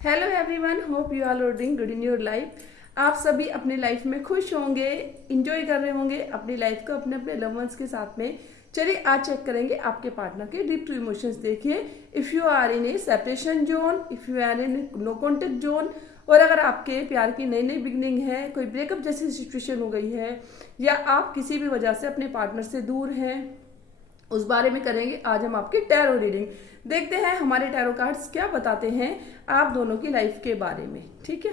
Hello everyone, hope you are doing good in your life. आप सभी अपने life में खुश होंगे, इंजॉय कर रहे होंगे अपनी लाइफ को अपने अपने लव वंस के साथ में। चलिए आज चेक करेंगे आपके पार्टनर के डीप टू इमोशंस। देखिए, if you are in a separation zone, if you are in no contact zone, और अगर आपके प्यार की नई नई बिगनिंग है, कोई ब्रेकअप जैसी सिचुएशन हो गई है, या आप किसी भी वजह से अपने पार्टनर से दूर हैं, उस बारे में करेंगे आज हम आपकी टैरो रीडिंग। देखते हैं हमारे टैरो कार्ड्स क्या बताते हैं आप दोनों की लाइफ के बारे में। ठीक है,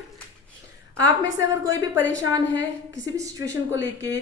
आप में से अगर कोई भी परेशान है किसी भी सिचुएशन को लेके,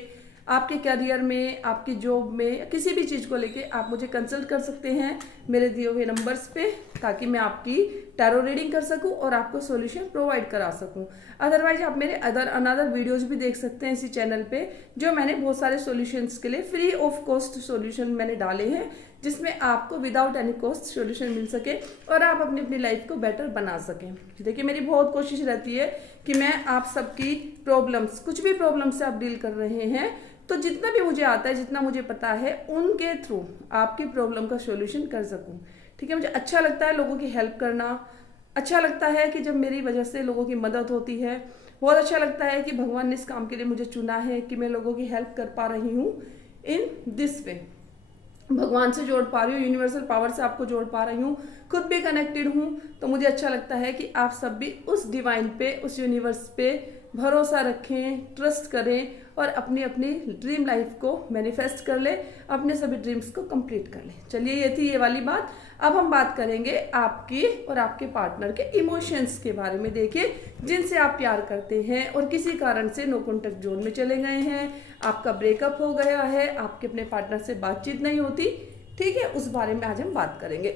आपके करियर में, आपकी जॉब में, किसी भी चीज़ को लेके, आप मुझे कंसल्ट कर सकते हैं मेरे दिए हुए नंबर्स पे, ताकि मैं आपकी टैरो रीडिंग कर सकूं और आपको सॉल्यूशन प्रोवाइड करा सकूं। अदरवाइज आप मेरे अनदर वीडियोस भी देख सकते हैं इसी चैनल पे, जो मैंने बहुत सारे सॉल्यूशंस के लिए फ्री ऑफ कॉस्ट सॉल्यूशन मैंने डाले हैं, जिसमें आपको विदाउट एनी कॉस्ट सॉल्यूशन मिल सके और आप अपनी अपनी लाइफ को बेटर बना सकें। देखिए, मेरी बहुत कोशिश रहती है कि मैं आप सबकी प्रॉब्लम्स, कुछ भी प्रॉब्लम से आप डील कर रहे हैं, तो जितना भी मुझे आता है, जितना मुझे पता है, उनके थ्रू आपकी प्रॉब्लम का सॉल्यूशन कर सकूं। ठीक है, मुझे अच्छा लगता है लोगों की हेल्प करना। अच्छा लगता है कि जब मेरी वजह से लोगों की मदद होती है। बहुत अच्छा लगता है कि भगवान ने इस काम के लिए मुझे चुना है कि मैं लोगों की हेल्प कर पा रही हूँ इन दिस वे। भगवान से जोड़ पा रही हूँ, यूनिवर्सल पावर से आपको जोड़ पा रही हूँ, खुद भी कनेक्टेड हूँ। तो मुझे अच्छा लगता है कि आप सब भी उस डिवाइन पे, उस यूनिवर्स पे भरोसा रखें, ट्रस्ट करें और अपनी अपनी ड्रीम लाइफ को मैनिफेस्ट कर ले, अपने सभी ड्रीम्स को कंप्लीट कर ले। चलिए, ये थी ये वाली बात। अब हम बात करेंगे आपकी और आपके पार्टनर के इमोशंस के बारे में। देखिए, जिनसे आप प्यार करते हैं और किसी कारण से नो कॉन्टेक्ट जोन में चले गए हैं, आपका ब्रेकअप हो गया है, आपके अपने पार्टनर से बातचीत नहीं होती। ठीक है, उस बारे में आज हम बात करेंगे।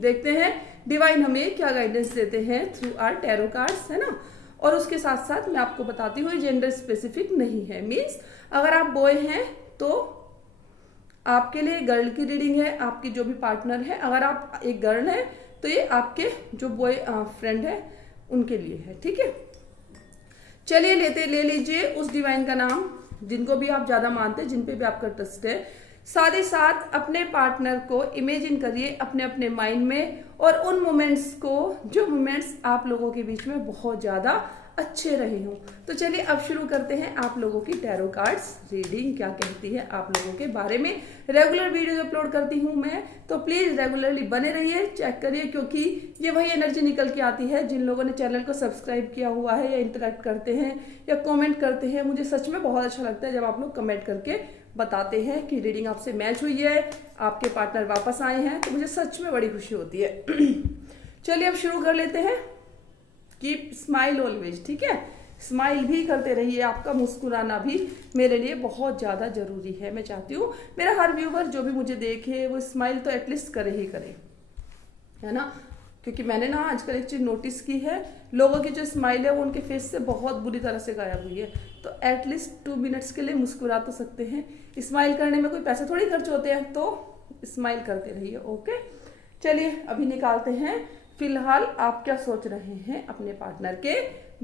देखते हैं डिवाइन हमें क्या गाइडेंस देते हैं थ्रू आर टैरो कार्ड्स, है ना। और उसके साथ साथ मैं आपको बताती हूँ, जेंडर स्पेसिफिक नहीं है। मीन्स अगर आप बॉय हैं तो आपके लिए गर्ल की रीडिंग है, आपकी जो भी पार्टनर है। अगर आप एक गर्ल है तो ये आपके जो बॉय फ्रेंड है उनके लिए है। ठीक है, चलिए ले लीजिए उस डिवाइन का नाम जिनको भी आप ज्यादा मानते हैं, जिन पे भी आपका ट्रस्ट है। साथ ही साथ अपने पार्टनर को इमेजिन करिए अपने अपने माइंड में, और उन मोमेंट्स को, जो मोमेंट्स आप लोगों के बीच में बहुत ज्यादा अच्छे रहे हों। तो चलिए अब शुरू करते हैं आप लोगों की टैरो कार्ड्स रीडिंग क्या कहती है आप लोगों के बारे में। रेगुलर वीडियोज अपलोड करती हूँ मैं, तो प्लीज रेगुलरली बने रहिए, चेक करिए, क्योंकि ये वही एनर्जी निकल के आती है। जिन लोगों ने चैनल को सब्सक्राइब किया हुआ है, या इंटरेक्ट करते हैं, या कॉमेंट करते हैं, मुझे सच में बहुत अच्छा लगता है जब आप लोग कमेंट करके बताते हैं कि रीडिंग आपसे मैच हुई है, आपके पार्टनर वापस आए हैं, तो मुझे सच में बड़ी खुशी होती है। चलिए अब शुरू कर लेते हैं। Keep smile always. ठीक है, स्माइल भी करते रहिए, आपका मुस्कुराना भी मेरे लिए बहुत ज़्यादा जरूरी है। मैं चाहती हूँ मेरा हर व्यूवर जो भी मुझे देखे वो स्माइल तो एटलीस्ट करे ही करे, है ना। क्योंकि मैंने ना आजकल एक चीज़ नोटिस की है, लोगों की जो स्माइल है वो उनके फेस से बहुत बुरी तरह से गायब हुई है। तो एटलीस्ट 2 मिनट्स के लिए मुस्कुरा तो सकते हैं। स्माइल करने में कोई पैसे थोड़ी खर्च होते हैं, तो स्माइल करते रहिए। ओके, चलिए अभी निकालते हैं फिलहाल आप क्या सोच रहे हैं अपने पार्टनर के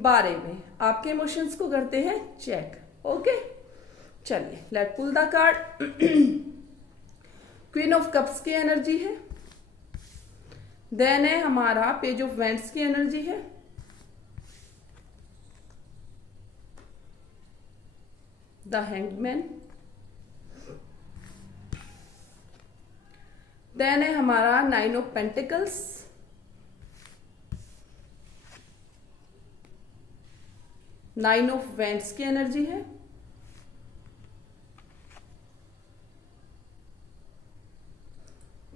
बारे में। आपके इमोशंस को करते हैं चेक। ओके, चलिए let pull the card. Queen of cups की एनर्जी है, देन है हमारा पेज ऑफ वैंड्स की एनर्जी है, द हैंगमैन, देन है हमारा 9 of pentacles, nine of wands की एनर्जी है,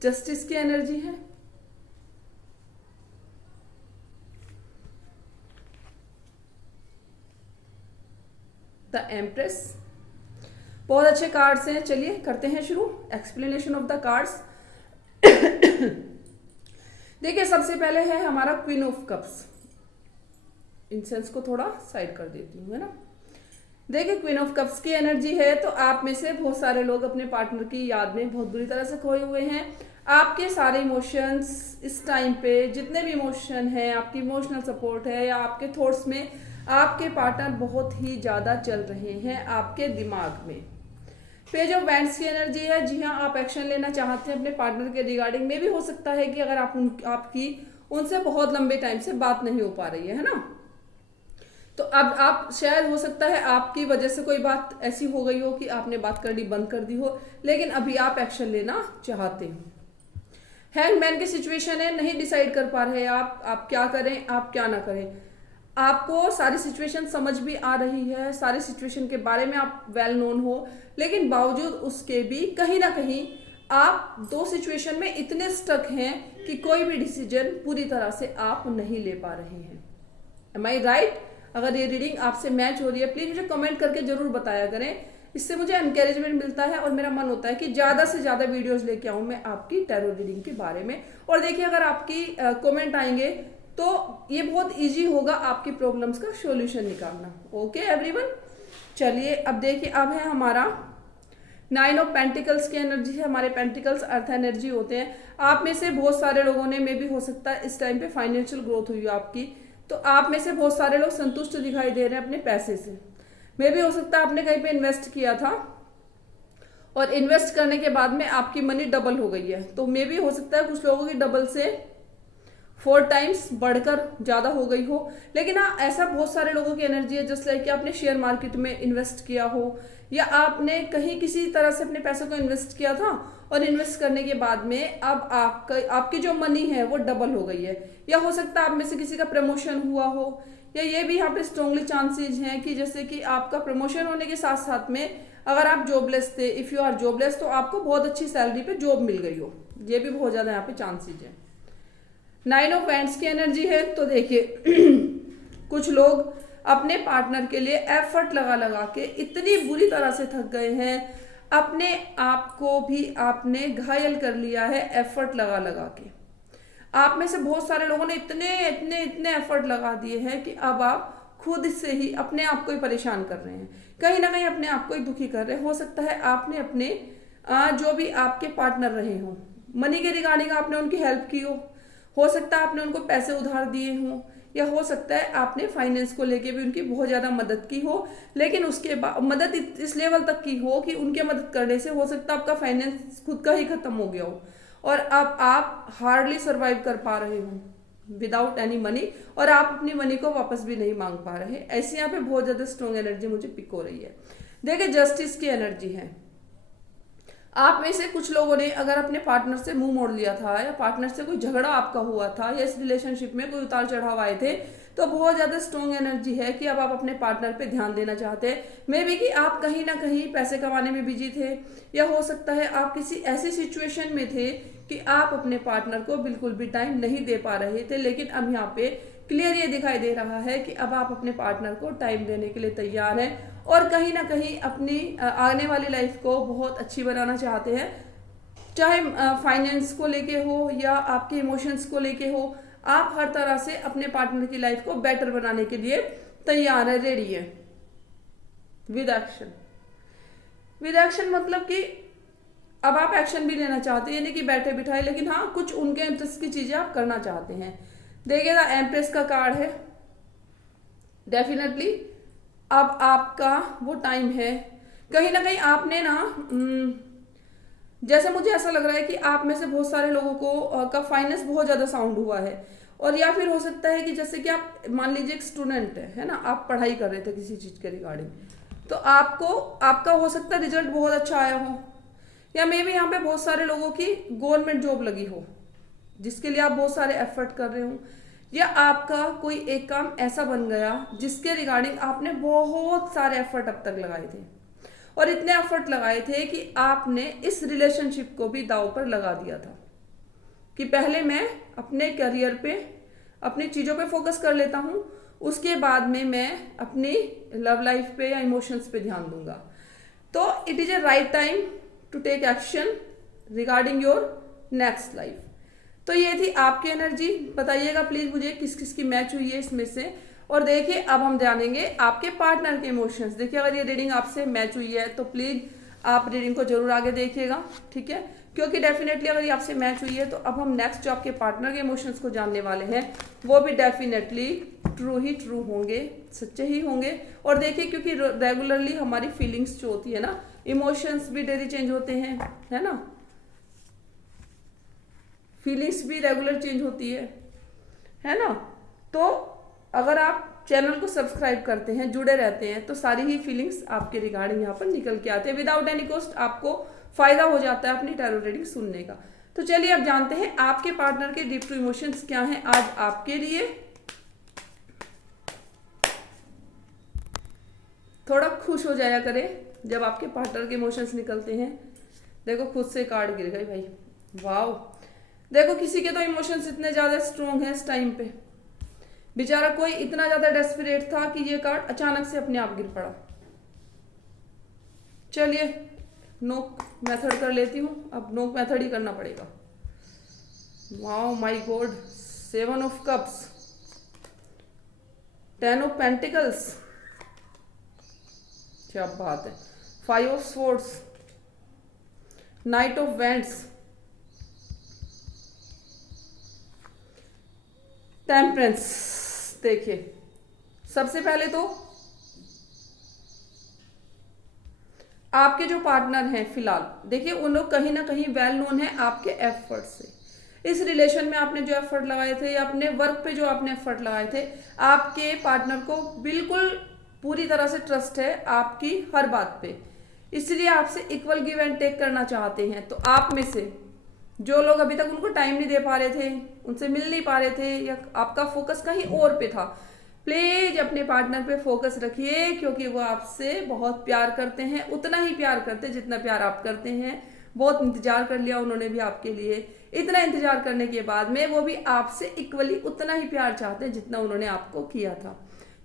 जस्टिस की एनर्जी है, द एम्प्रेस। बहुत अच्छे कार्ड्स हैं। चलिए करते हैं शुरू एक्सप्लेनेशन ऑफ द कार्ड्स। देखिए, सबसे पहले है हमारा क्वीन ऑफ कप्स। इंसेंस को थोड़ा साइड कर देती हूँ, है ना। देखिए, क्वीन ऑफ कप्स की एनर्जी है, तो आप में से बहुत सारे लोग अपने पार्टनर की याद में बहुत बुरी तरह से खोए हुए हैं। आपके सारे इमोशंस इस टाइम पे, जितने भी इमोशन हैं, आपकी इमोशनल सपोर्ट है, या आपके थॉट्स में आपके पार्टनर बहुत ही ज़्यादा चल रहे हैं आपके दिमाग में। पेज ऑफ वैंड्स की एनर्जी है। जी हाँ, आप एक्शन लेना चाहते हैं अपने पार्टनर के रिगार्डिंग में। भी हो सकता है कि अगर आपकी उनसे बहुत लंबे टाइम से बात नहीं हो पा रही है ना। तो अब आप शायद हो सकता है आपकी वजह से कोई बात ऐसी हो गई हो कि आपने बात करनी बंद कर दी हो, लेकिन अभी आप एक्शन लेना चाहते हो। हैंगमैन की सिचुएशन है, नहीं डिसाइड कर पा रहे आप क्या करें आप क्या ना करें। आपको सारी सिचुएशन समझ भी आ रही है, सारी सिचुएशन के बारे में आप वेल नोन हो, लेकिन बावजूद उसके भी कहीं ना कहीं आप दो सिचुएशन में इतने स्टक हैं कि कोई भी डिसीजन पूरी तरह से आप नहीं ले पा रहे हैं। एम आई राइट? अगर ये रीडिंग आपसे मैच हो रही है प्लीज मुझे कमेंट करके जरूर बताया करें, इससे मुझे एनकरेजमेंट मिलता है और मेरा मन होता है कि ज्यादा से ज्यादा वीडियोस लेके आऊं मैं आपकी टैरो रीडिंग के बारे में। और देखिए अगर आपकी कमेंट आएंगे तो ये बहुत इजी होगा आपकी प्रॉब्लम्स का सॉल्यूशन निकालना। ओके एवरीवन, चलिए अब देखिए, अब है हमारा 9 ऑफ पेंटिकल्स की एनर्जी है। हमारे पेंटिकल्स अर्थ एनर्जी होते हैं। आप में से बहुत सारे लोगों ने मे भी हो सकता है इस टाइम पे फाइनेंशियल ग्रोथ हुई आपकी, तो आप में से बहुत सारे लोग संतुष्ट दिखाई दे रहे हैं अपने पैसे से। मे भी हो सकता है आपने कहीं पे इन्वेस्ट किया था और इन्वेस्ट करने के बाद में आपकी मनी डबल हो गई है, तो मे भी हो सकता है कुछ लोगों की डबल से 4 टाइम्स बढ़कर ज्यादा हो गई हो। लेकिन हाँ, ऐसा बहुत सारे लोगों की एनर्जी है जस्ट लाइक कि आपने शेयर मार्केट में इन्वेस्ट किया हो या आपने कहीं किसी तरह से अपने पैसों को इन्वेस्ट किया था और इन्वेस्ट करने के बाद में अब आपकी जो मनी है वो डबल हो गई है। या हो सकता है आप में से किसी का प्रमोशन हुआ हो, या ये भी यहाँ पे स्ट्रॉन्गली चांसेस हैं कि जैसे कि आपका प्रमोशन होने के साथ साथ में अगर आप जॉबलेस थे, इफ यू आर जॉबलेस, तो आपको बहुत अच्छी सैलरी पे जॉब मिल गई हो। ये भी बहुत ज्यादा यहाँ पे चांसेस है। 9 ऑफ वैंड्स की एनर्जी है। तो देखिए कुछ लोग अपने पार्टनर के लिए एफर्ट लगा लगा के इतनी बुरी तरह से थक गए हैं, अपने आप को भी आपने घायल कर लिया है एफर्ट लगा लगा के। आप में से बहुत सारे लोगों ने इतने इतने इतने एफर्ट लगा दिए हैं कि अब आप खुद से ही अपने आप को ही परेशान कर रहे हैं, कहीं ना कहीं अपने आप को ही दुखी कर रहे हैं। हो सकता है आपने अपने जो भी आपके पार्टनर रहे हो मनी के रिगार्डिंग आपने उनकी हेल्प की हो सकता है आपने उनको पैसे उधार दिए हों, या हो सकता है आपने फाइनेंस को लेके भी उनकी बहुत ज्यादा मदद की हो, लेकिन उसके बाद मदद इस लेवल तक की हो कि उनके मदद करने से हो सकता है आपका फाइनेंस खुद का ही खत्म हो गया हो और अब आप हार्डली सरवाइव कर पा रहे हो विदाउट एनी मनी, और आप अपनी मनी को वापस भी नहीं मांग पा रहे। ऐसी यहाँ पे बहुत ज्यादा स्ट्रॉन्ग एनर्जी मुझे पिक हो रही है। देखिए जस्टिस की एनर्जी है। आप में से कुछ लोगों ने अगर अपने पार्टनर से मुंह मोड़ लिया था या पार्टनर से कोई झगड़ा आपका हुआ था या इस रिलेशनशिप में कोई उतार चढ़ाव आए थे, तो बहुत ज्यादा स्ट्रॉन्ग एनर्जी है कि अब आप अपने पार्टनर पे ध्यान देना चाहते हैं। मे बी कि आप कहीं ना कहीं पैसे कमाने में बिजी थे, या हो सकता है आप किसी ऐसी सिचुएशन में थे कि आप अपने पार्टनर को बिल्कुल भी टाइम नहीं दे पा रहे थे। लेकिन अब यहाँ पे क्लियर ये दिखाई दे रहा है कि अब आप अपने पार्टनर को टाइम देने के लिए तैयार हैं और कहीं ना कहीं अपनी आने वाली लाइफ को बहुत अच्छी बनाना चाहते हैं, चाहे फाइनेंस को लेके हो या आपके इमोशंस को लेके हो। आप हर तरह से अपने पार्टनर की लाइफ को बेटर बनाने के लिए तैयार है, रेडी है। विद एक्शन, विद एक्शन मतलब कि अब आप एक्शन भी लेना चाहते हैं, यानी कि बैठे बिठाए, लेकिन हाँ कुछ उनके इंटरेस्ट की चीजें आप करना चाहते हैं। देखिएगा एम्प्रेस का कार्ड है। डेफिनेटली अब आपका वो टाइम है, कहीं ना कहीं आपने ना जैसे मुझे ऐसा लग रहा है कि आप में से बहुत सारे लोगों को का फाइनेंस बहुत ज्यादा साउंड हुआ है, और या फिर हो सकता है कि जैसे कि आप मान लीजिए एक स्टूडेंट है ना, आप पढ़ाई कर रहे थे किसी चीज के रिगार्डिंग, तो आपका हो सकता है रिजल्ट बहुत अच्छा आया हो, या मे भी यहाँ पे बहुत सारे लोगों की गवर्नमेंट जॉब लगी हो जिसके लिए आप बहुत सारे एफर्ट कर रहे हो, या आपका कोई एक काम ऐसा बन गया जिसके रिगार्डिंग आपने बहुत सारे एफर्ट अब तक लगाए थे और इतने एफर्ट लगाए थे कि आपने इस रिलेशनशिप को भी दांव पर लगा दिया था कि पहले मैं अपने करियर पे अपनी चीजों पे फोकस कर लेता हूं, उसके बाद में मैं अपनी लव लाइफ पे या इमोशंस पे ध्यान दूंगा। तो it is a right time to take action regarding your next life. तो ये थी आपकी एनर्जी। बताइएगा प्लीज मुझे किस किस की मैच हुई है इसमें से। और देखिए अब हम जानेंगे आपके पार्टनर के इमोशंस। देखिए अगर ये रीडिंग आपसे मैच हुई है तो प्लीज आप रीडिंग को जरूर आगे देखिएगा, ठीक है, क्योंकि डेफिनेटली अगर ये आपसे मैच हुई है तो अब हम नेक्स्ट जो आपके पार्टनर के इमोशंस को जानने वाले हैं वो भी डेफिनेटली ट्रू होंगे, सच्चे ही होंगे। और देखिए क्योंकि रेगुलरली हमारी फीलिंग्स जो होती है ना, इमोशंस भी डेली चेंज होते हैं, है ना, फीलिंग्स भी रेगुलर चेंज होती है, है ना। तो अगर आप चैनल को सब्सक्राइब करते हैं, जुड़े रहते हैं, तो सारी ही फीलिंग्स आपके रिगार्डिंग यहाँ पर निकल के आते हैं। विदाउट एनी कॉस्ट आपको फायदा हो जाता है अपनी टैरो रीडिंग सुनने का। तो चलिए अब जानते हैं आपके पार्टनर के डीप ट्रू इमोशंस क्या हैं आज आपके लिए। थोड़ा खुश हो जाया करें जब आपके पार्टनर के इमोशंस निकलते हैं। देखो खुद से कार्ड गिर गई भाई, वाओ। देखो किसी के तो इमोशंस इतने ज्यादा स्ट्रोंग हैं इस टाइम पे, बेचारा कोई इतना ज्यादा डेस्परेट था कि ये कार्ड अचानक से अपने आप गिर पड़ा। चलिए नोक मेथड कर लेती हूँ, अब नोक मेथड ही करना पड़ेगा। Wow my God, 7 of cups, 10 of pentacles, क्या बात है, 5 of swords, night of wands, temperance. देखिए सबसे पहले तो आपके जो पार्टनर हैं फिलहाल, देखिए उन लोग कहीं ना कहीं वेल नोन है आपके एफर्ट से। इस रिलेशन में आपने जो एफर्ट लगाए थे या अपने वर्क पे जो आपने एफर्ट लगाए थे, आपके पार्टनर को बिल्कुल पूरी तरह से ट्रस्ट है आपकी हर बात पे, इसलिए आपसे इक्वल गिव एंड टेक करना चाहते हैं। तो आप में से जो लोग अभी तक उनको टाइम नहीं दे पा रहे थे, उनसे मिल नहीं पा रहे थे, या आपका फोकस कहीं और पे था, प्लीज अपने पार्टनर पे फोकस रखिए, क्योंकि वो आपसे बहुत प्यार करते हैं, उतना ही प्यार करते हैं जितना प्यार आप करते हैं। बहुत इंतजार कर लिया उन्होंने भी आपके लिए, इतना इंतजार करने के बाद में वो भी आपसे इक्वली उतना ही प्यार चाहते हैं जितना उन्होंने आपको किया था।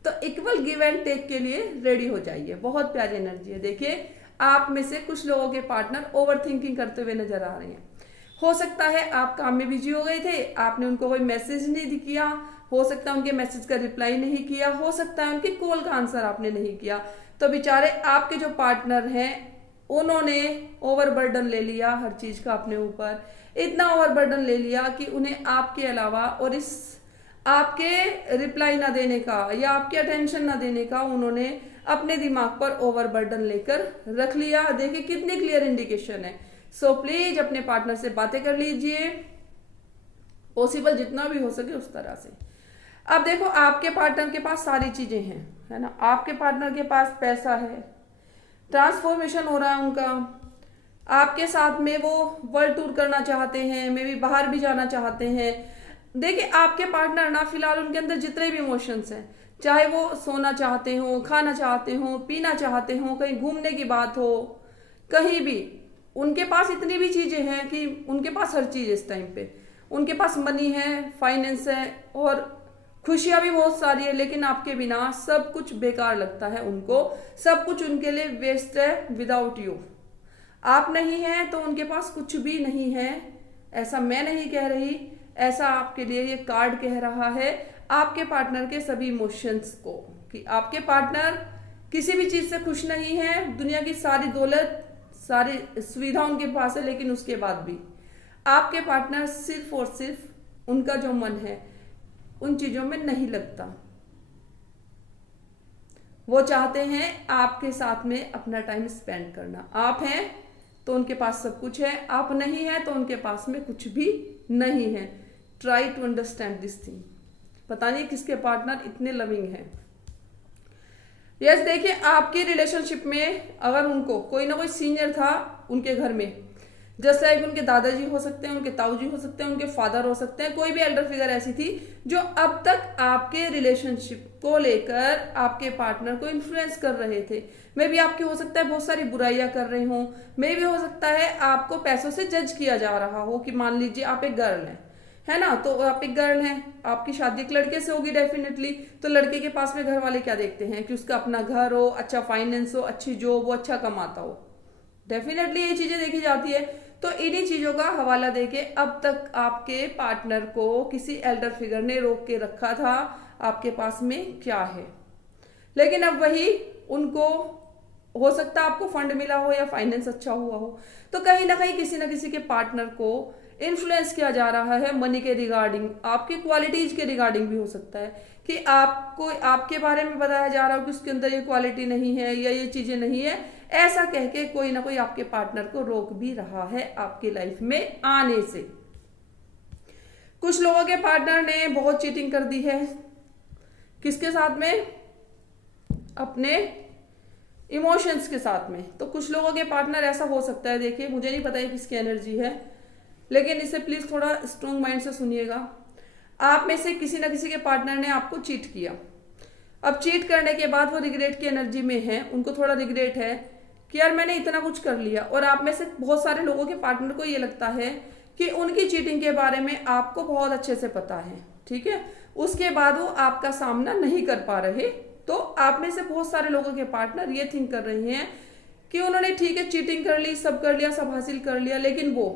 तो इक्वल गिव एंड टेक के लिए रेडी हो जाइए, बहुत प्यारी एनर्जी है। देखिए आप में से कुछ लोगों के पार्टनर ओवर थिंकिंग करते हुए नजर आ रहे हैं। हो सकता है आप काम में बिजी हो गए थे, आपने उनको कोई मैसेज नहीं किया, हो सकता है उनके मैसेज का रिप्लाई नहीं किया, हो सकता है उनकी कॉल का आंसर आपने नहीं किया। तो बेचारे आपके जो पार्टनर हैं उन्होंने ओवरबर्डन ले लिया हर चीज का अपने ऊपर, इतना ओवरबर्डन ले लिया कि उन्हें आपके अलावा और इस आपके रिप्लाई ना देने का या आपके अटेंशन ना देने का उन्होंने अपने दिमाग पर ओवरबर्डन लेकर रख लिया। देखिए कितनी क्लियर इंडिकेशन है। सो प्लीज अपने पार्टनर से बातें कर लीजिए, पॉसिबल जितना भी हो सके उस तरह से। अब देखो आपके पार्टनर के पास सारी चीजें हैं, है ना। आपके पार्टनर के पास पैसा है, ट्रांसफॉर्मेशन हो रहा है उनका, आपके साथ में वो वर्ल्ड टूर करना चाहते हैं, मे बी बाहर भी जाना चाहते हैं। देखिए आपके पार्टनर ना फिलहाल उनके अंदर जितने भी इमोशंस हैं, चाहे वो सोना चाहते हो, खाना चाहते हो, पीना चाहते हो, कहीं घूमने की बात हो, कहीं भी उनके पास इतनी भी चीजें हैं कि उनके पास हर चीज इस टाइम पे, उनके पास मनी है, फाइनेंस है और खुशियां भी बहुत सारी है, लेकिन आपके बिना सब कुछ बेकार लगता है उनको, सब कुछ उनके लिए वेस्ट है। विदाउट यू आप नहीं है तो उनके पास कुछ भी नहीं है, ऐसा मैं नहीं कह रही, ऐसा आपके लिए ये कार्ड कह रहा है आपके पार्टनर के सभी इमोशंस को, कि आपके पार्टनर किसी भी चीज से खुश नहीं है। दुनिया की सारी दौलत, सारी सुविधा उनके पास है, लेकिन उसके बाद भी आपके पार्टनर सिर्फ और सिर्फ उनका जो मन है उन चीजों में नहीं लगता। वो चाहते हैं आपके साथ में अपना टाइम स्पेंड करना। आप हैं तो उनके पास सब कुछ है, आप नहीं है तो उनके पास में कुछ भी नहीं है। Try to understand this thing. पता नहीं किसके पार्टनर इतने लविंग हैं। यस देखिए आपकी रिलेशनशिप में अगर उनको कोई ना कोई सीनियर था उनके घर में, जैसे एक उनके दादाजी हो सकते हैं, उनके ताऊजी हो सकते हैं, उनके फादर हो सकते हैं, कोई भी एल्डर फिगर ऐसी थी जो अब तक आपके रिलेशनशिप को लेकर आपके पार्टनर को इन्फ्लुएंस कर रहे थे। मे भी आपके हो सकता है बहुत सारी बुराइयां कर रहे हो, मे भी हो सकता है आपको पैसों से जज किया जा रहा हो कि मान लीजिए आप एक गर्ल हैं, है ना, तो आप एक गर्ल हैं, आपकी शादी एक लड़के से होगी डेफिनेटली, तो लड़के के पास में घर वाले क्या देखते हैं कि उसका अपना घर हो, अच्छा फाइनेंस हो, अच्छी जॉब हो, अच्छा कमाता हो, डेफिनेटली ये चीजें देखी जाती है। तो इन्हीं चीजों का हवाला देके अब तक आपके पार्टनर को किसी एल्डर फिगर ने रोक के रखा था आपके पास में क्या है, लेकिन अब वही उनको हो सकता है आपको फंड मिला हो या फाइनेंस अच्छा हुआ हो, तो कहीं ना कहीं किसी ना किसी के पार्टनर को इन्फ्लुएंस किया जा रहा है मनी के रिगार्डिंग, आपकी क्वालिटीज के रिगार्डिंग भी हो सकता है कि आपको आपके बारे में बताया जा रहा हो कि उसके अंदर ये क्वालिटी नहीं है या ये चीजें नहीं है, ऐसा कह के कोई ना कोई आपके पार्टनर को रोक भी रहा है आपकी लाइफ में आने से। कुछ लोगों के पार्टनर ने बहुत चीटिंग कर दी है, किसके साथ में? अपने इमोशंस के साथ में। तो कुछ लोगों के पार्टनर ऐसा हो सकता है, देखिए मुझे नहीं पता है किसकी एनर्जी है, लेकिन इसे प्लीज थोड़ा स्ट्रॉन्ग माइंड से सुनिएगा। आप में से किसी ना किसी के पार्टनर ने आपको चीट किया। अब चीट करने के बाद वो रिग्रेट की एनर्जी में है, उनको थोड़ा रिग्रेट है कि यार मैंने इतना कुछ कर लिया। और आप में से बहुत सारे लोगों के पार्टनर को ये लगता है कि उनकी चीटिंग के बारे में आपको बहुत अच्छे से पता है, ठीक है, उसके बाद वो आपका सामना नहीं कर पा रहे। तो आप में से बहुत सारे लोगों के पार्टनर ये थिंक कर रहे हैं कि उन्होंने ठीक है चीटिंग कर ली, सब कर लिया, सब हासिल कर लिया, लेकिन वो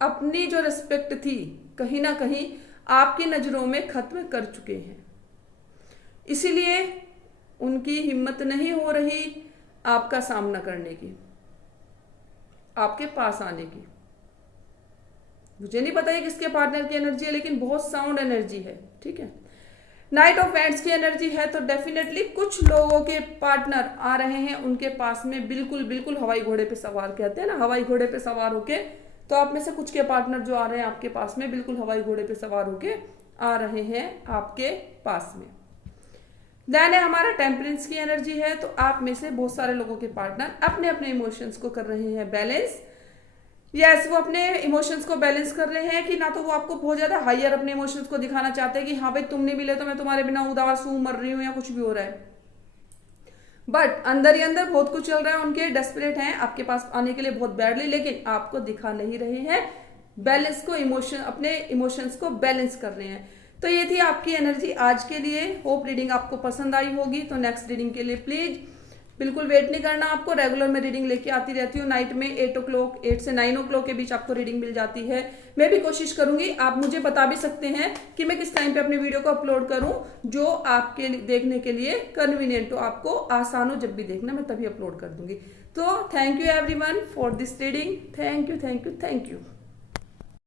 अपनी जो रिस्पेक्ट थी कहीं ना कहीं आपकी नजरों में खत्म कर चुके हैं। इसीलिए उनकी हिम्मत नहीं हो रही आपका सामना करने की, आपके पास आने की। मुझे नहीं पता है किसके पार्टनर की एनर्जी है, लेकिन बहुत साउंड एनर्जी है, ठीक है। नाइट ऑफ वैंड्स की एनर्जी है, तो डेफिनेटली कुछ लोगों के पार्टनर आ रहे हैं उनके पास में, बिल्कुल बिल्कुल हवाई घोड़े पे सवार, कहते हैं ना हवाई घोड़े पे सवार होके। तो आप में से कुछ के पार्टनर जो आ रहे हैं आपके पास में, बिल्कुल हवाई घोड़े पे सवार होके आ रहे हैं आपके पास में। देन है हमारा टेम्परेंस की एनर्जी है, तो आप में से बहुत सारे लोगों के पार्टनर अपने अपने इमोशंस को कर रहे हैं बैलेंस। यस, वो अपने इमोशंस को बैलेंस कर रहे हैं कि ना तो वो आपको बहुत ज्यादा हायर अपने इमोशंस को दिखाना चाहते हैं कि हाँ भाई तुम नहीं मिले तो मैं तुम्हारे बिना उदास हूं, मर रही हूं या कुछ भी हो रहा है, बट अंदर ही अंदर बहुत कुछ चल रहा है, उनके डेस्परेट हैं आपके पास आने के लिए बहुत बैडली, लेकिन आपको दिखा नहीं रहे हैं, बैलेंस को अपने इमोशंस को बैलेंस कर रहे हैं। तो ये थी आपकी एनर्जी आज के लिए। होप रीडिंग आपको पसंद आई होगी। तो नेक्स्ट रीडिंग के लिए प्लीज बिल्कुल वेट नहीं करना आपको, रेगुलर में रीडिंग लेके आती रहती हूँ। नाइट में 8 से 9 के बीच आपको रीडिंग मिल जाती है। मैं भी कोशिश करूंगी, आप मुझे बता भी सकते हैं कि मैं किस टाइम पे अपने वीडियो को अपलोड करूं जो आपके देखने के लिए कन्वीनियंट हो, आपको आसान हो, जब भी देखना मैं तभी अपलोड कर दूंगी। तो thank you everyone for this reading. Thank you, thank you, thank you.